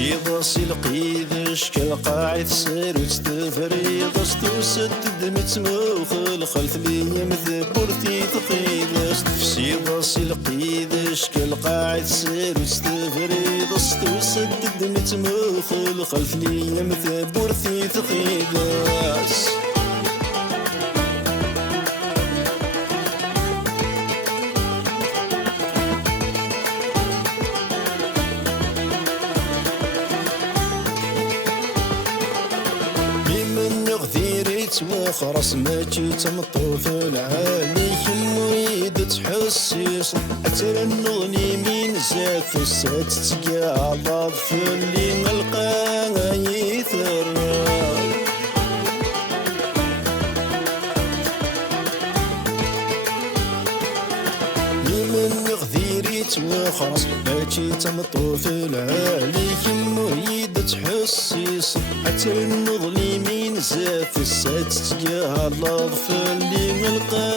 سيضا سلقيدش كالقاعد سير وتستفريض ستوسد متموخل خلف ليا مثبورتي تقيدش سيضا سلقيدش كالقاعد سير وتستفريض ستوسد متموخل خلف ليا مثبورتي تقيدش وخرس ماشي تمطوف العالي يد تحسيس أترى النغني من زاف السات تقاعد في اللي نلقى يثر من غذيريت وخرس ماشي تمطوف العالي يد تحسيس أترى النغني من زاف السات تقاعد في اللي نلقى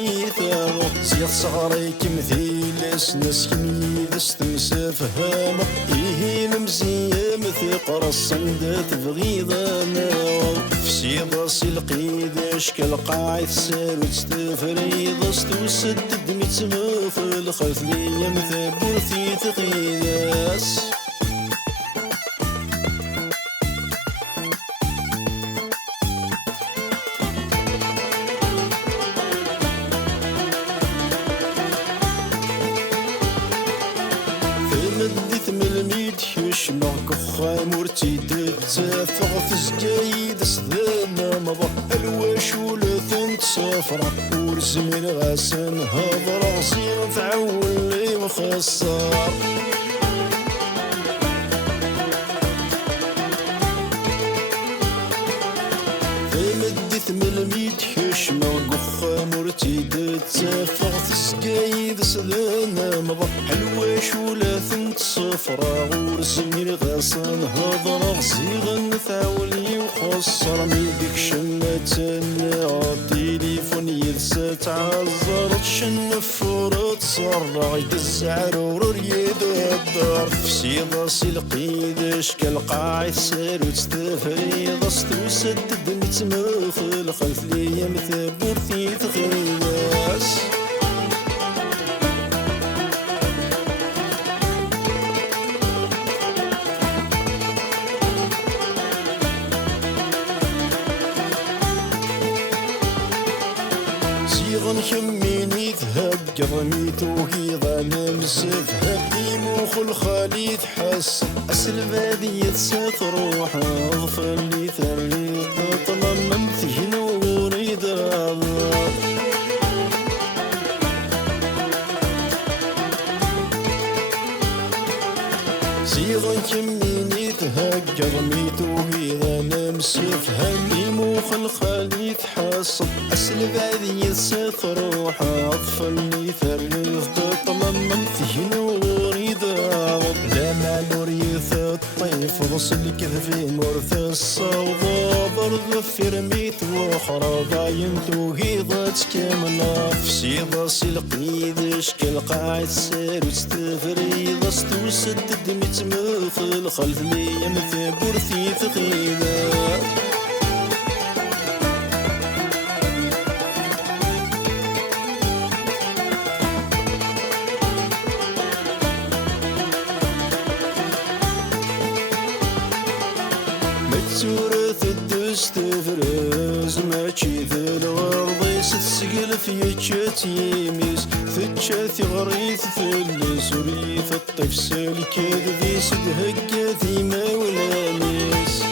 يثر زياد صغري كمثيل سناس كميد استمسافهم إيه مزيام ثقر الصندات بغيضانا في سيضا سلقيدش كالقاعد سار وتستفريض ستوسدد متموفل خلف ليا مثبوثي تقيداس مديت من الميت يشمع كخام ورتيد تافغ في زجايد سدانا مضى الواش ولثنت سافرة ورزمين غاسن هضرة غزير تعول لي مخصر مديت من الميت يشمع كخام ورتيد تافغ في زجايد سدانا مضى الواش ولثنت صفرة ورزمين غاسن هضرة غزيغن ثاولي وخسر ميديك شمتني التليفون يرسى تعذر تشنف ورتصرع يدز عرور يد الدار في سيضا سلقيدش كالقاعد سار وتستفريض ستوسدد متموخل خلف ليا مثبورتي تغيباس نخميني ذهب قرميت وكيضا نمسف هبي موخ الخالي تحس أسلم هذي يتسات روح أغفر لي ثري طلب ممثين وريد راضر صيغن كميني تهجر ميتو إذا نمسف همي موخ الخالي تحصل أسلب هذي السفر روح أطفلني ثري طلب منثين وريد عرض لا مع نوريث الطيف غسل كذفي مرث الصوض ضرب في رميت وخرى ضاين توقيضت كاملة في سيضا سلقيدش كالقاعد سار وتستفريض ستوسدد متموخل خلف ليا مثبورتي ثقيلة متورث الدست فرز ماشي ذا الغرض ستسقل في يتشات يميس ثتشات غريث ثلس وريث الطيف سالك ذي سد هكا ذي ما ولا ميس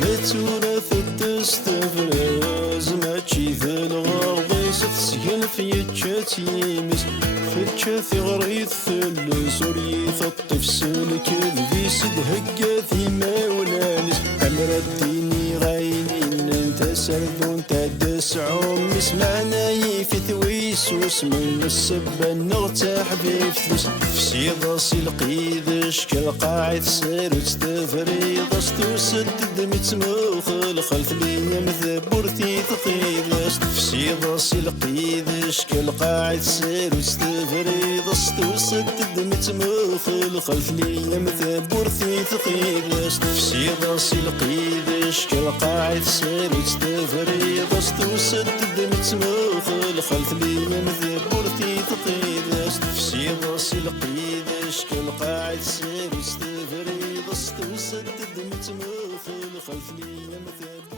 متورث الدست فرز ماشي ذا الغرض ستسقل في يتشات يميس فتشاثي غريث ثلس وريث الطيف سالك ذي سد هكا ذي ما ولانس أمر الديني غاينين انت سردون تدس عمي سمعنا يفي ثويس واسم السبة نغتاح بفلوس في سيضا سلقيد شكل قاعد سير وتستفريض أسطو سدد متموخل خلف ليا مثبورتي تقيد استفسيض سلقيد شكل قاعد سير وتستفريض أسطو سدد متموخل خلف ليا مثبورتي تقيد استفسيض سلقيد شكل قاعد سير وتستفريض أسطو سدد متموخل خلف ليا مثبورتي تقيد استفسيض سلقيد شكل قاعد سير وتستفريض أسطو سدد متموخل خلف ليا مثبورتي